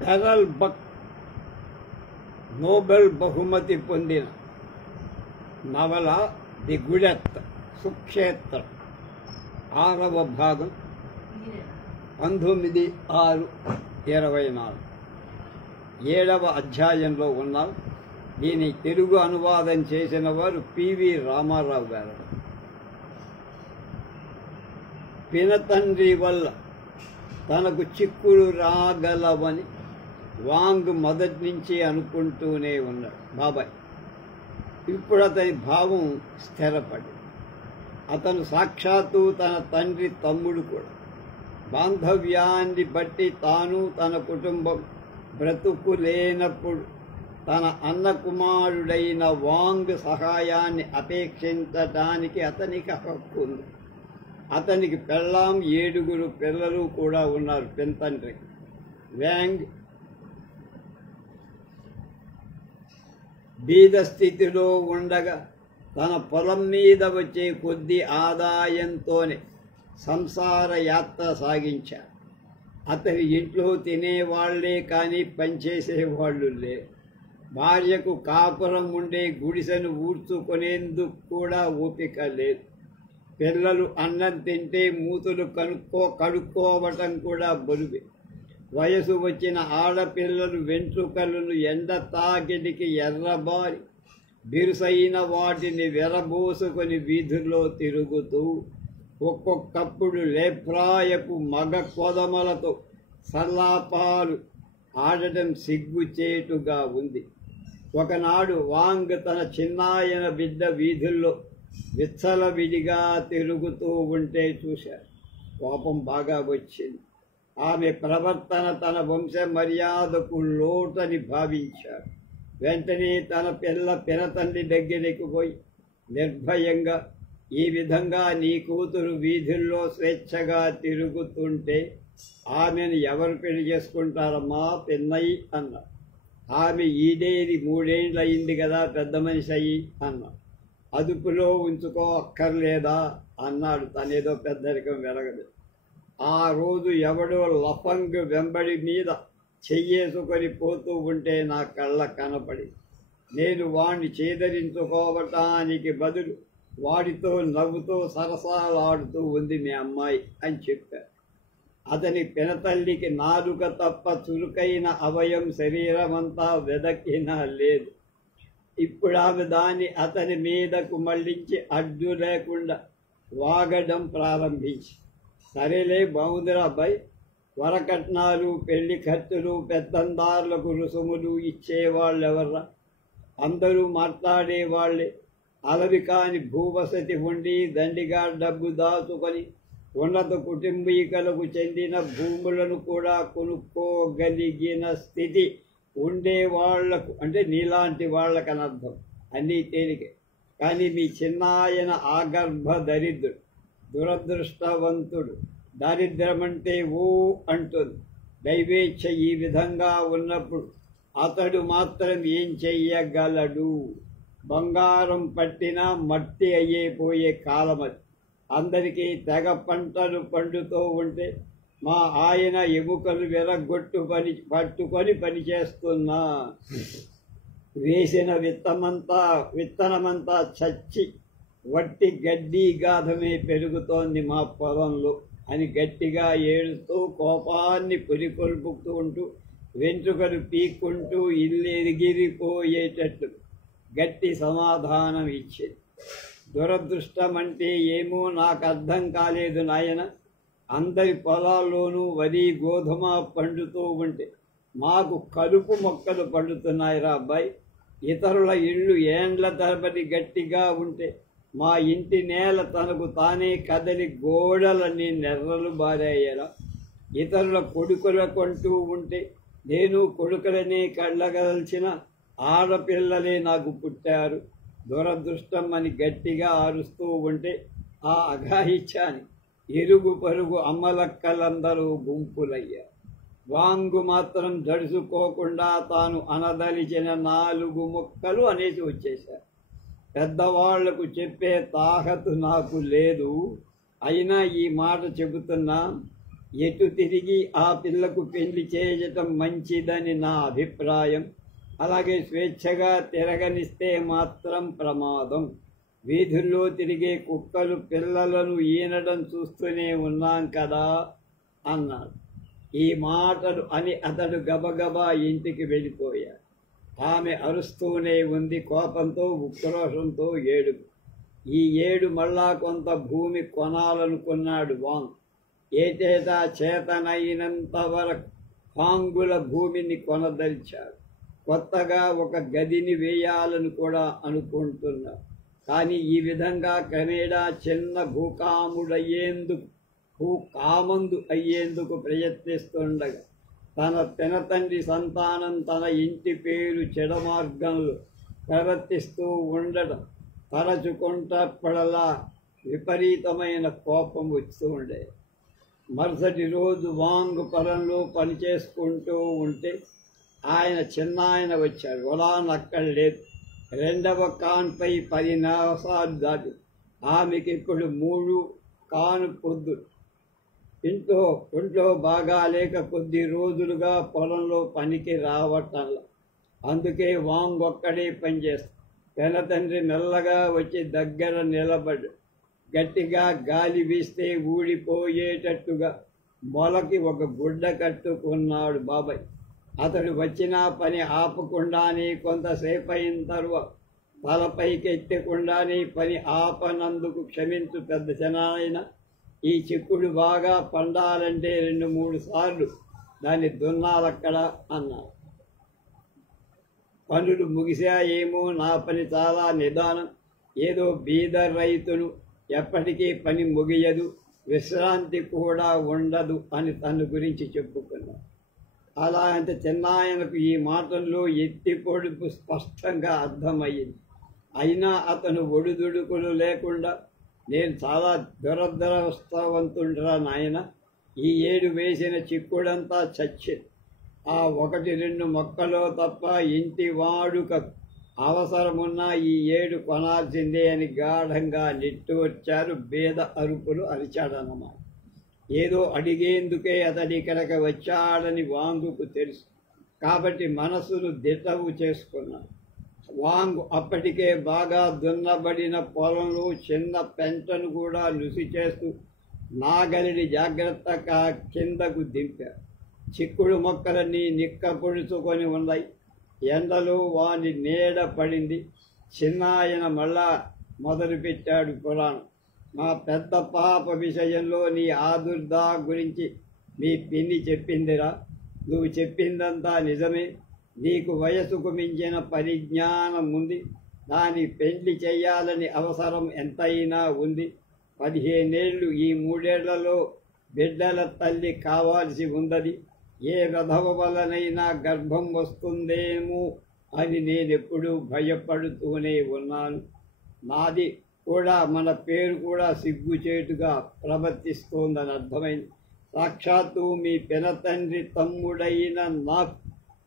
Pearl బక్ Nobel బహుమతి పొందిన నవల ది గుడెత్ సుక్షేత్ర 6వ భాగం 19/6/24 7వ అధ్యాయంలో ఉన్నాం. దీని తెలుగు అనువాదం చేసిన వారు పివి రామారావు గారు. పినతండ్రి వల్ల తనకు చిక్కులు రాగలవని వాంగ్ మొదటి నుంచి అనుకుంటూనే ఉన్నాడు బాబాయ్. ఇప్పుడు అతని భావం స్థిరపడి అతను సాక్షాత్తు తన తండ్రి తమ్ముడు కూడా. బాంధవ్యాన్ని బట్టి తాను తన కుటుంబం బ్రతుకు లేనప్పుడు తన అన్న కుమారుడైన వాంగ్ సహాయాన్ని అపేక్షించటానికి అతనికి హక్కు ఉంది. అతనికి పెళ్ళాం 7 పిల్లలు కూడా ఉన్నారు. పెంతండ్రికి వ్యాంగ్ బీద స్థితిలో ఉండగా తన పొలం మీద వచ్చే కొద్ది ఆదాయంతోనే సంసార యాత్ర సాగించారు. అతని ఇంట్లో తినేవాళ్లే కానీ పనిచేసేవాళ్ళు లేరు. భార్యకు కాపురం ఉండే గుడిసెను ఊడ్చుకునేందుకు కూడా ఓపిక లేదు. పిల్లలు అన్నం తింటే మూతులు కడుక్కోవటం కూడా బరువే. వయసు వచ్చిన ఆడపిల్లలు వెంట్రుకలను ఎండ తాకిడికి ఎర్రబారి బిరుసైన వాటిని వెరబోసుకొని వీధుల్లో తిరుగుతూ ఒక్కొక్కప్పుడు లేప్రాయపు మగ కొదమలతో సల్లాపాలు ఆడటం సిగ్గుచేటుగా ఉంది. ఒకనాడు వాంగ్ తన చిన్నాయన బిడ్డ వీధుల్లో విచ్చలవిడిగా తిరుగుతూ ఉంటే చూశారు. కోపం బాగా వచ్చింది. ఆమె ప్రవర్తన తన వంశ మర్యాదకు లోటని భావించాడు. వెంటనే తన పినతండ్రి దగ్గరికి పోయి నిర్భయంగా, ఈ విధంగా నీ కూతురు వీధుల్లో స్వేచ్ఛగా తిరుగుతుంటే ఆమెను ఎవరు పెళ్లి చేసుకుంటారమ్మా పిన్నయ్యి అన్నా. ఆమె ఈడేది 3 ఏళ్ళు అయింది కదా, పెద్ద మనిషి అయ్యి అన్నా. అదుపులో ఉంచుకో అక్కర్లేదా అన్నాడు. తనేదో పెద్దరికం వెలగదు. ఆ రోజు ఎవడో లఫంగ్ వెంబడి మీద చెయ్యేసుకొని పోతూ ఉంటే నా కళ్ళ కనపడి నేను వాణ్ణి చేదరించుకోవటానికి బదులు వాడితో నవ్వుతూ సరసాలాడుతూ ఉంది మీ అమ్మాయి అని చెప్పారు. అతని పినతల్లికి నాలుక తప్ప చురుకైన అవయం శరీరమంతా వెదకినా లేదు. ఇప్పుడు ఆమె దాన్ని అతని మీదకు మళ్లించి అడ్డు లేకుండా వాగడం ప్రారంభించి, సరేలే బాగుందిరా అబ్బాయి, వరకట్నాలు పెళ్లి ఖర్చులు పెత్తందారులకు రుసుములు ఇచ్చేవాళ్ళెవర్రా? అందరూ మాట్లాడేవాళ్లే. అలవి కాని భూవసతి ఉండి దండిగా డబ్బు దాచుకొని ఉన్నత కుటుంబీకులకు చెందిన భూములను కూడా కొనుక్కోగలిగిన స్థితి ఉండేవాళ్లకు, అంటే నీలాంటి వాళ్ళకని అర్థం. అన్నీ తేలికే. కానీ మీ చిన్నాయన ఆగర్భ దరిద్రుడు, దురదృష్టవంతుడు. దారిద్ర్యమంటే ఓ అంటుంది. దైవేచ్ఛ ఈ విధంగా ఉన్నప్పుడు అతడు మాత్రం ఏం చెయ్యగలడు? బంగారం పట్టినా మట్టి అయ్యేపోయే కాలమది. అందరికీ తెగ పంటలు పండుతూ ఉంటే మా ఆయన ఎముకలు పట్టుకొని పనిచేస్తున్నా. వేసిన విత్తనమంతా చచ్చి వట్టి గడ్డి గాధమే పెరుగుతోంది మా పొలంలో అని గట్టిగా ఏడుస్తూ కోపాన్ని పురికొల్పుతూ ఉంటూ వెంట్రుకలు పీక్కుంటూ ఇల్లెగిరిపోయేటట్టు గట్టి సమాధానం ఇచ్చింది. దురదృష్టం అంటే ఏమో నాకు అర్థం కాలేదు నాయన. అందరి పొలాల్లోనూ వరి గోధుమ పండుతూ ఉంటే మాకు కలుపు మొక్కలు పండుతున్నాయిరా అబ్బాయి. ఇతరుల ఇళ్ళు ఏండ్ల తరబడి గట్టిగా ఉంటే మా ఇంటి నేల తనకు తానే కదలి గోడలన్నీ నెర్రలు బారాయ్యారా? ఇతరుల కొడుకుల కొంటూ ఉంటే నేను కొడుకులనే కళ్ళగదల్చిన ఆడపిల్లలే నాకు పుట్టారు. దురదృష్టం అని గట్టిగా అరుస్తూ ఉంటే ఆ అఘాయిత్యాన్ని ఇరుగు పరుగు అమ్మలక్కలందరూ గుంపులయ్యారు. వాంగు మాత్రం జడుసుకోకుండా తాను అనదలిచిన 4 ముక్కలు అనేసి వచ్చేశారు. పెద్దవాళ్లకు చెప్పే తాహతు నాకు లేదు. అయినా ఈ మాట చెబుతున్నా, ఎటు తిరిగి ఆ పిల్లకు పెళ్లి చేయటం మంచిదని నా అభిప్రాయం. అలాగే స్వేచ్ఛగా తిరగనిస్తే మాత్రం ప్రమాదం. వీధుల్లో తిరిగే కుక్కలు పిల్లలను ఈనడం చూస్తూనే ఉన్నాం కదా అన్నాడు. ఈ మాటలు అని అతడు గబగబా ఇంటికి వెళ్ళిపోయాడు. ఆమె అరుస్తూనే ఉంది, కోపంతో ఉక్రోషంతో ఏడుపు. ఈ ఏడు మళ్ళా కొంత భూమి కొనాలనుకున్నాడు వాంగ్. ఏటేటా చేతనైనంత వరకు పాంగుల భూమిని కొనదలిచాడు. కొత్తగా ఒక గదిని వేయాలని కూడా అనుకుంటున్నాడు. కానీ ఈ విధంగా క్రమేణా చిన్న భూకామందు అయ్యేందుకు ప్రయత్నిస్తుండగా తన పినతండ్రి సంతానం తన ఇంటి పేరు చెడమార్గంలో ప్రవర్తిస్తూ ఉండడం తలచుకుంటప్పుడలా విపరీతమైన కోపం వస్తూ ఉండే. మరుసటి రోజు వాంగ్ పొలంలో పనిచేసుకుంటూ ఉంటే ఆయన చిన్నాయన వచ్చాడు. ఒలాన్ అక్కడ లేదు. రెండవ కాన్పై 10 నిమిషాలు దాటి ఆమెకి ఇప్పుడు 3 కాను పొద్దు. ఒంట్లో బాగా లేక కొద్ది రోజులుగా పొలంలో పనికి రావటంలా. అందుకే వాంగ్ ఒక్కడే పనిచేస్తాడు. పినతండ్రి మెల్లగా వచ్చి దగ్గర నిలబడి గట్టిగా గాలి వీస్తే ఊడిపోయేటట్టుగా మొలకి ఒక గుడ్డ కట్టుకున్నాడు బాబాయ్. అతడు వచ్చిన పని ఆపకుండానే కొంతసేపు అయిన తరువాత తలపైకెత్తకుండానే పని ఆపనందుకు క్షమించు పెద్ద జనాయన. ఈ చిక్కుడు బాగా పండాలంటే 2-3 సార్లు దాన్ని దున్నాలక్కడ అన్నారు. పనులు ముగిశాయేమో, నా పని చాలా నిదానం, ఏదో బీద రైతును, ఎప్పటికీ పని ముగియదు, విశ్రాంతి కూడా ఉండదు అని తన గురించి చెప్పుకున్నాడు. అలాంటి చిన్నాయనకు ఈ మాటల్లో ఎత్తి పొడుపు స్పష్టంగా అర్థమయ్యింది. అయినా అతను ఒడిదుడుకులు లేకుండా, నేను చాలా దురదృష్టవంతుడురా నాయన, ఈ ఏడు వేసిన చిక్కుడంతా చచ్చింది. ఆ 1-2 మొక్కలో తప్ప ఇంటి వాడుక అవసరమున్నా ఈ ఏడు కొనాల్సిందే అని గాఢంగా నిట్టూర్చారు. బేద అరుపులు అరిచాడన్నమాట. ఏదో అడిగేందుకే అతడి ఇక్కడికి వచ్చాడని వాంగుకు తెలుసు. కాబట్టి మనసును దిటవు చేసుకున్నాడు. వాంగ్ అప్పటికే బాగా దున్నబడిన పొలంలో చిన్న పెంటను కూడా నుసి చేస్తూ నాగలిని జాగ్రత్తగా కిందకు దింపారు. చిక్కుడు మొక్కలన్నీ నిక్కపొడుచుకొని ఉన్నాయి. ఎండలో వాని నీడ పడింది. చిన్నాయన మళ్ళా మొదలుపెట్టాడు పురాణం. మా పెద్ద పాప విషయంలో నీ ఆదుర్దా గురించి మీ పిన్ని చెప్పిందిరా. నువ్వు చెప్పిందంతా నిజమే. నీకు వయసుకు మించిన పరిజ్ఞానం ఉంది. దాని పెళ్లి చెయ్యాలని అవసరం ఎంతైనా ఉంది. 15 ఏళ్ళు, ఈ 3 ఏళ్లలో బిడ్డల తల్లి కావాల్సి ఉన్నది. ఏ విధవ వలనైనా గర్భం వస్తుందేమో అని నేనెప్పుడూ భయపడుతూనే ఉన్నాను. నాది కూడా, మన పేరు కూడా సిగ్గుచేటుగా ప్రవర్తిస్తోందని అర్థమైంది. సాక్షాత్తు మీ పినతండ్రి తమ్ముడైన నాకు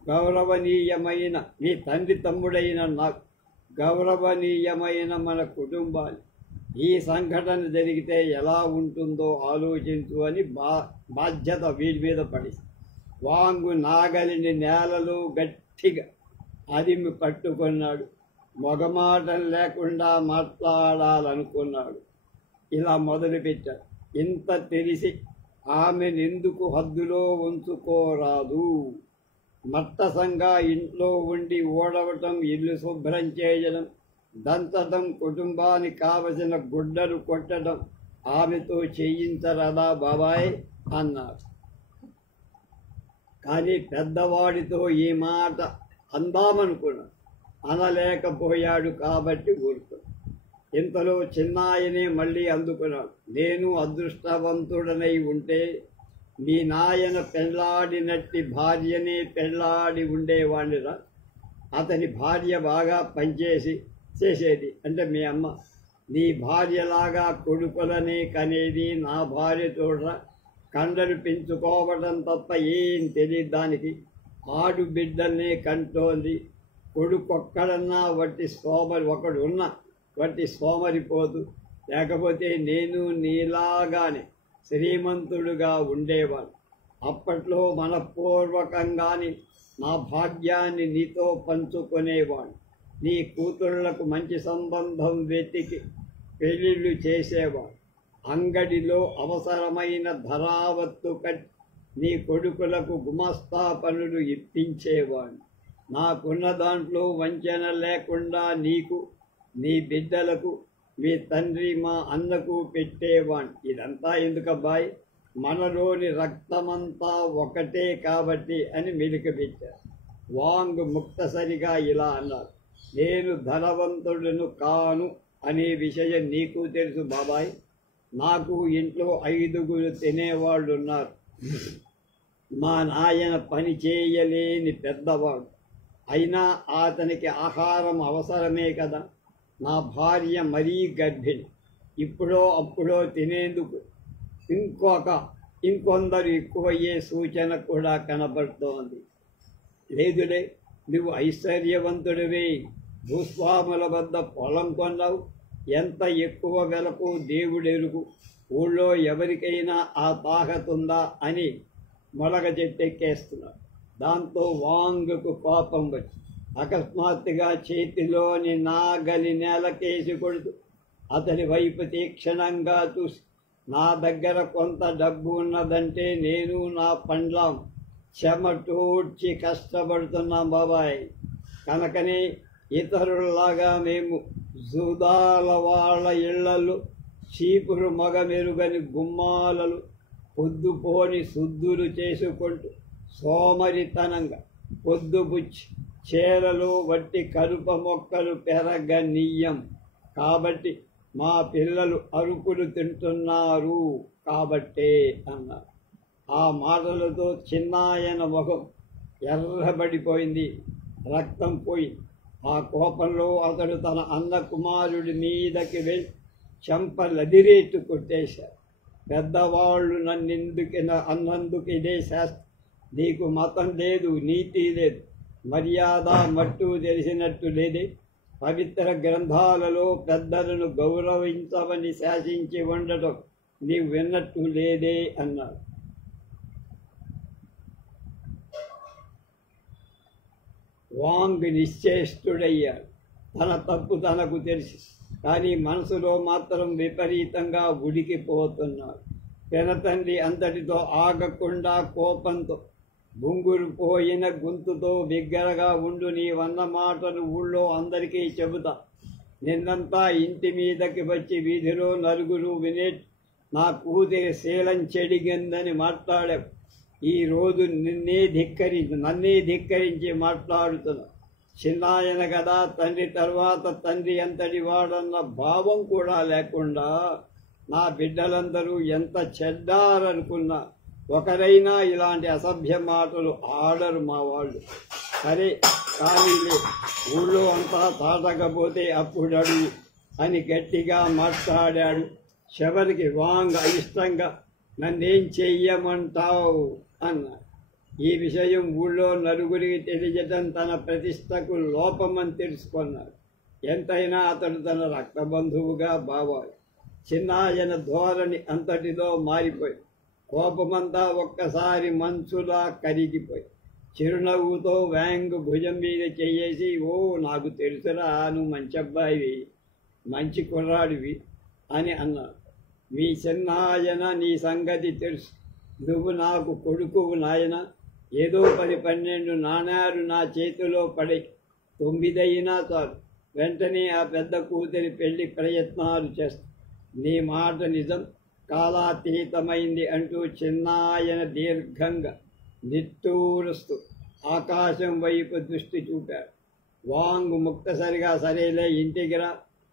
గౌరవనీయమైన, మీ తండ్రి తమ్ముడైన నాకు గౌరవనీయమైన మన కుటుంబాలు ఈ సంఘటన జరిగితే ఎలా ఉంటుందో ఆలోచించు అని బాధ్యత వీడి మీద పడి వాంగు నాగలిని నేలలో గట్టిగా అదిమి పట్టుకున్నాడు. మొగమాటం లేకుండా మాట్లాడాలనుకున్నాడు. ఇలా మొదలుపెట్టాడు. ఇంత తెలిసి ఆమెనెందుకు హద్దులో ఉంచుకోరాదు? మట్టసంగా ఇంట్లో ఉండి ఓడవటం, ఇల్లు శుభ్రం చేయడం, దంచడం, కుటుంబానికి కావలసిన గుడ్డలు కొట్టడం ఆమెతో చేయించరదా బాబాయ్ అన్నాడు. కానీ పెద్దవాడితో ఈ మాట అందామనుకున్నాడు. అనలేకపోయాడు కాబట్టి ఊరుకున్నాడు. ఇంతలో చిన్నాయనే మళ్ళీ అందుకున్నాడు. నేను అదృష్టవంతుడనై ఉంటే మీ నాయన పెళ్లాడినట్టి భార్యనే పెళ్లాడి ఉండేవాడిరా. అతని భార్య బాగా చేసేది అంటే మీ అమ్మ. నీ భార్యలాగా కొడుకులనే కనేది. నా భార్య చూడరా, కండలు పెంచుకోవడం తప్ప ఏం తెలియదు దానికి. ఆడు బిడ్డల్నే కంటోంది. కొడుకొక్కడన్నా ఒకడు ఉన్న వట్టి సోమరిపోతు. లేకపోతే నేను నీలాగానే శ్రీమంతుడుగా ఉండేవాడు. అప్పట్లో మనపూర్వకంగానే నా భాగ్యాన్ని నీతో పంచుకునేవాడు. నీ కూతుళ్లకు మంచి సంబంధం వెతికి పెళ్ళిళ్ళు చేసేవాడు. అంగడిలో అవసరమైన ధరావత్తు కట్టి నీ కొడుకులకు గుమస్తా పనులు ఇప్పించేవాడు. నాకున్న దాంట్లో వంచన లేకుండా నీకు, నీ బిడ్డలకు, మీ తండ్రి మా అన్నకు పెట్టేవాణ్ణి. ఇదంతా ఎందుకబ్బాయి? మనలోని రక్తమంతా ఒకటే కాబట్టి అని మెలిక పెట్టారు. వాంగ్ ముక్తసరిగా ఇలా అన్నారు, నేను ధనవంతుడును కాను అనే విషయం నీకు తెలుసు బాబాయ్. నాకు ఇంట్లో 5గురు తినేవాళ్ళు ఉన్నారు. మా నాయన పని చేయలేని పెద్దవాడు, అయినా అతనికి ఆహారం అవసరమే కదా. నా భార్య మరీ గర్భిణి, ఇప్పుడో అప్పుడో తినేందుకు ఇంకొందరు ఎక్కువయ్యే సూచన కూడా కనబడుతోంది. లేదులే, నువ్వు ఐశ్వర్యవంతుడివే, భూస్వాముల వద్ద పొలం కొన్నావు, ఎంత ఎక్కువ వెలకు దేవుడెరుగు, ఊళ్ళో ఎవరికైనా ఆ తాహతుందా అని మొలగ చెట్టెక్కేస్తున్నాడు. దాంతో వాంగ్కు కోపం వచ్చి అకస్మాత్తుగా చేతిలోని నాగలి నేలకేసి కొడుతూ అతని వైపు తీక్షణంగా చూసి, నా దగ్గర కొంత డబ్బు ఉన్నదంటే నేను నా పండ్లాం చెమటూడ్చి కష్టపడుతున్నాం బాబాయ్. కనుకనే ఇతరుల్లాగా మేము జూదాల వాళ్ళ ఇళ్లలు, చీపురు మగ మెరుగని గుమ్మాలలు, పొద్దుపోని శుద్ధులు చేసుకుంటూ సోమరితనంగా పొద్దుబుచ్చి చీరలు వట్టి కలుప మొక్కలు పెరగనీయం. కాబట్టి మా పిల్లలు అరుకులు తింటున్నారు కాబట్టే అన్నారు. ఆ మాటలతో చిన్నాయన ముఖం ఎర్రబడిపోయింది, రక్తం పోయి. ఆ కోపంలో అతడు తన అన్న కుమారుడి మీదకి వెళ్ళి చెంపలదిరేట్టు కొట్టేశారు. పెద్దవాళ్ళు అన్నందుకు ఇదే శాస్త్రం, నీకు మతం లేదు, నీతి లేదు, మర్యాద మట్టు తెలిసినట్టు లేదే. పవిత్ర గ్రంథాలలో పెద్దలను గౌరవించమని శాసించి ఉండటం నీవు విన్నట్టు లేదే అన్నారు. వాంగ్ నిశ్చేష్టుడయ్యాడు. తన తప్పు తనకు తెలిసి, కానీ మనసులో మాత్రం విపరీతంగా ఉడికిపోతున్నాడు. పెనతండ్రి అంతటితో ఆగకుండా కోపంతో బొంగురు పోయిన గొంతుతో బిగ్గరగా ఉండు, నీవన్న మాటలు ఊళ్ళో అందరికీ చెబుతా. నిన్నంతా ఇంటి మీదకి వచ్చి వీధిలో నలుగురు వినే నా కూతురి శీలం చెడిగిందని మాట్లాడావు. ఈరోజు నన్నే ధిక్కరించి మాట్లాడుతున్నా. చిన్నాయన కదా, తండ్రి తర్వాత తండ్రి అంతటి వాడన్న భావం కూడా లేకుండా నా బిడ్డలందరూ ఎంత చెడ్డారనుకున్నా ఒకరైనా ఇలాంటి అసభ్య మాటలు ఆడరు మా వాళ్ళు. సరే కానీ ఊళ్ళో అంతా తాటకపోతే అప్పుడు అడుగు అని గట్టిగా మాట్లాడాడు. చివరికి వాంగ్ అయిష్టంగా నన్నేం చెయ్యమంటావు అన్నాడు. ఈ విషయం ఊళ్ళో నలుగురికి తెలియటం తన ప్రతిష్టకు లోపమని తెలుసుకున్నాడు. ఎంతైనా అతడు తన రక్తబంధువుగా భావాడు. చిన్నాయన ధోరణి అంతటిలో మారిపోయి కోపమంతా ఒక్కసారి మంచులా కరిగిపోయి చిరునవ్వుతో వ్యాంగ్ భుజం మీద చేయేసి, ఓ నాకు తెలుసురా, నువ్వు మంచి అబ్బాయివి, మంచి కుర్రాడివి అని అన్నాడు. మీ చిన్నాయన నీ సంగతి తెలుసు, నువ్వు నాకు కొడుకువు నాయన. ఏదో 10-12 నాణాలు నా చేతిలో పడే 9 అయినా చాలు, వెంటనే ఆ పెద్ద కూతురి పెళ్లి ప్రయత్నాలు చేస్తా. నీ మాట నిజం, కాలాతీతమైంది అంటూ చిన్నాయన దీర్ఘంగా నిట్టూరుస్తూ ఆకాశం వైపు దృష్టి చూపాడు. వాంగ్ ముక్తసరిగా సరేలే, ఇంటికి రా,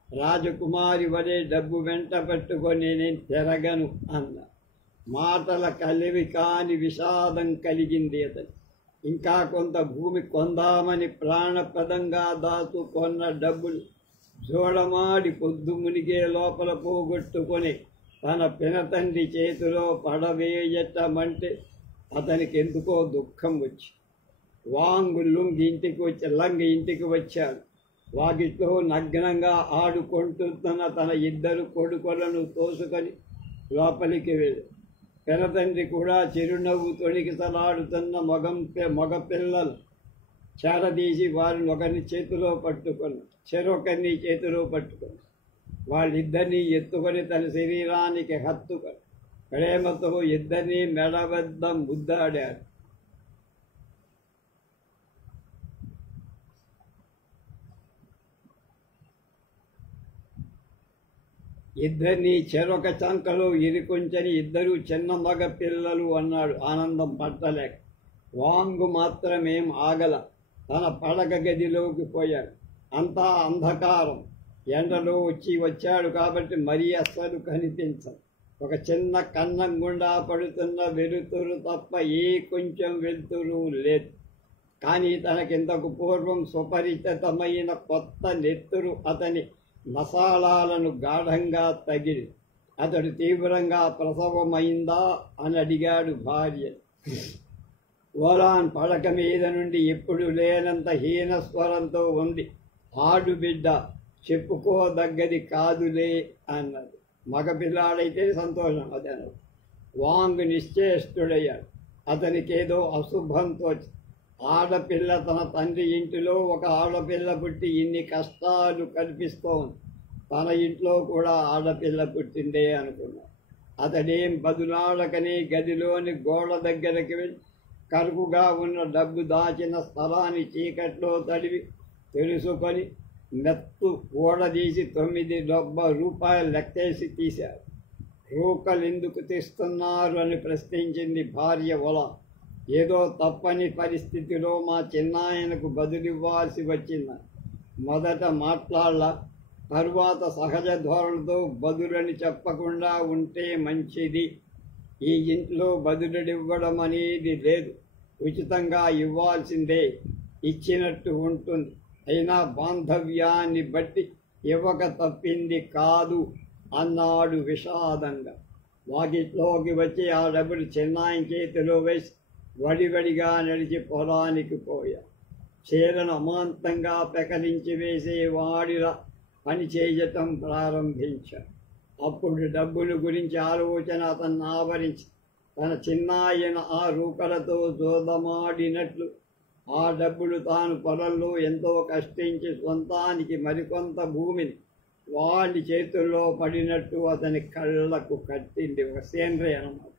రాజకుమారి వలె డబ్బు వెంట పట్టుకొని నేను తిరగను అన్న. మాటల కలివి కాని విషాదం కలిగింది అతను. ఇంకా కొంత భూమి కొందామని ప్రాణప్రదంగా దాచుకొన్న డబ్బులు జోడమాడి పొద్దు మునిగే లోపల పోగొట్టుకొని తన పినతండ్రి చేతిలో పడవేయటమంటే అతనికి ఎందుకో దుఃఖం వచ్చి వాంగ్ ఇంటికి వచ్చాడు. వాకిట్లో నగ్నంగా ఆడుకుంటున్న తన 2 కొడుకులను తోసుకొని లోపలికి వెళ్ళి పెనతండ్రి కూడా చిరునవ్వు తొణికిసలాడుతున్న మగపిల్లలు చేరదీసి వారిని ఒకరిని చేతిలో పట్టుకొని చెరొకరిని చేతిలో పట్టుకొని వాళ్ళిద్దరినీ ఎత్తుకొని తన శరీరానికి హత్తుకొని ప్రేమతో ఇద్దరినీ మెడవద్ద ముద్దాడారు. ఇద్దరినీ చెరొక చంకలో ఇరుకొంచని ఇద్దరు చిన్న మగ పిల్లలు అన్నాడు ఆనందం పట్టలేక. వాంగు మాత్రమేం ఆగల. తన పడక గదిలోకి పోయాడు. అంతా అంధకారం. ఎండలో వచ్చాడు కాబట్టి మరీ అస్సలు కనిపించదు. ఒక చిన్న కన్నం గుండా పడుతున్న వెలుతురు తప్ప ఏ కొంచెం వెలుతురు లేదు. కానీ తనకింతకు పూర్వం సుపరిచితమైన కొత్త నెత్తురు అతని మసాలాలను గాఢంగా తగిలి. అతడు తీవ్రంగా ప్రసవమైందా అని అడిగాడు భార్య. ఓలాన్ పడక మీద నుండి ఎప్పుడు లేనంత హీనస్వరంతో ఉంది. ఆడుబిడ్డ, చెప్పుకోదగ్గది కాదులే అన్నది. మగపిల్లాడైతే సంతోషం అదనడు. వాంగ్ నిశ్చేష్టుడయ్యాడు. అతనికేదో అశుభంతో ఆడపిల్ల తన తండ్రి ఇంటిలో ఒక ఆడపిల్ల పుట్టి ఇన్ని కష్టాలు కల్పిస్తోంది. తన ఇంట్లో కూడా ఆడపిల్ల పుట్టిందే అనుకున్నాడు. అతడేం బదులాడకనే గదిలోని గోడ దగ్గరికి వెళ్ళి కరుకుగా ఉన్న డబ్బు దాచిన స్థలాన్ని చీకట్లో తడివి తెలుసుకొని మెత్తు ఊడదీసి 9 రూపాయలు లెక్కేసి తీశారు. రూకలెందుకు తీస్తున్నారు అని ప్రశ్నించింది భార్య ఒల. ఏదో తప్పని పరిస్థితిలో మా చిన్నాయనకు బదులివ్వాల్సి వచ్చింది. మొదట మాట్లాడాల, తరువాత సహజ ధోరణితో బదులని చెప్పకుండా ఉంటే మంచిది. ఈ ఇంట్లో బదులుడివ్వడం అనేది లేదు. ఉచితంగా ఇవ్వాల్సిందే, ఇచ్చినట్టు ఉంటుంది. అయినా బాంధవ్యాన్ని బట్టి ఇవ్వక తప్పింది కాదు అన్నాడు విషాదంగా. వాకిట్లోకి వచ్చి ఆ డబ్బులు చిన్నాయన చేతిలో వేసి వడివడిగా నడిచి పొలానికి పోయా. చీరను అమాంతంగా పెకలించి వేసేవాడిలా పని చేయటం ప్రారంభించాడు. అప్పుడు డబ్బుల గురించి ఆలోచన అతన్ని ఆవరించి తన చిన్నాయన ఆ రూకలతో జోదమాడినట్లు ఆ డబ్బులు తాను పొలంలో ఎంతో కష్టించి సొంతానికి మరికొంత భూమిని వాడి చేతుల్లో పడినట్టు అతని కళ్ళకు కట్టింది. ఒక సేంద్రియ అన్నమాట.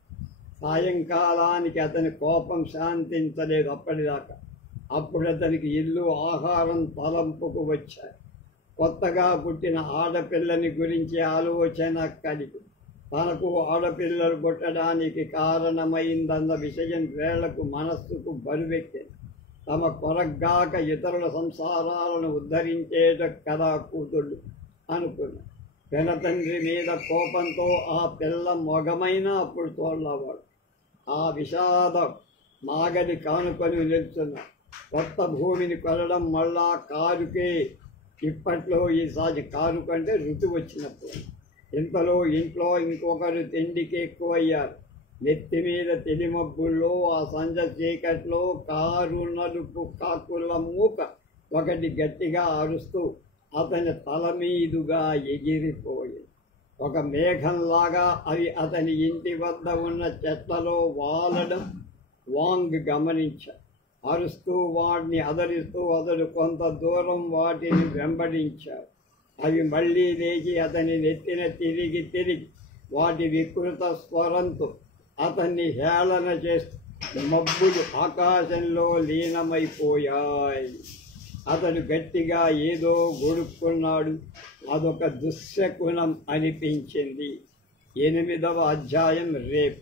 సాయంకాలానికి అతని కోపం శాంతించలేదు అప్పటిదాకా. అప్పుడు అతనికి ఇల్లు, ఆహారం తలంపుకు వచ్చాయి. కొత్తగా పుట్టిన ఆడపిల్లని గురించి ఆలోచన కలిగి తనకు ఆడపిల్లలు పుట్టడానికి కారణమైందన్న విషయం వేళ్లకు మనస్సుకు బరువెక్కింది. తమ కొరగ్గాక ఇతరుల సంసారాలను ఉద్ధరించేట కదా కూతుళ్ళు అనుకున్నాడు. పెనతండ్రి మీద కోపంతో ఆ పిల్ల మొగమైనా అప్పుడు తోళ్ళవాడు. ఆ విషాద మాగడి కానుకొని నిల్చున్నాడు. కొత్త భూమిని కొనడం మళ్ళా కారుకే. ఇప్పట్లో ఈసారి కారు కంటే ఋతువు వచ్చినప్పుడు. ఇంతలో ఇంట్లో ఇంకొకరు తిండికి ఎక్కువయ్యారు. నెత్తి మీద తెలిమబ్బుల్లో ఆ సంజ చీకట్లో కారు నలుపు కాకుల మూక ఒకటి గట్టిగా అరుస్తూ అతని తల మీదుగా ఎగిరిపోయింది. ఒక మేఘంలాగా అవి అతని ఇంటి వద్ద ఉన్న చెట్లలో వాలడం వాంగ్ గమనించాడు. అరుస్తూ వాడిని అదరిస్తూ అతడు కొంత దూరం వాటిని వెంబడించాడు. అవి మళ్ళీ లేచి అతని నెత్తిన తిరిగి వాటి వికృత స్వరంతో అతన్ని హేళన చేస్తూ మబ్బులు ఆకాశంలో లీనమైపోయాయి. అతడు గట్టిగా ఏదో గొడుక్కున్నాడు. అదొక దుశ్శకునం అనిపించింది. 8వ అధ్యాయం రేపు.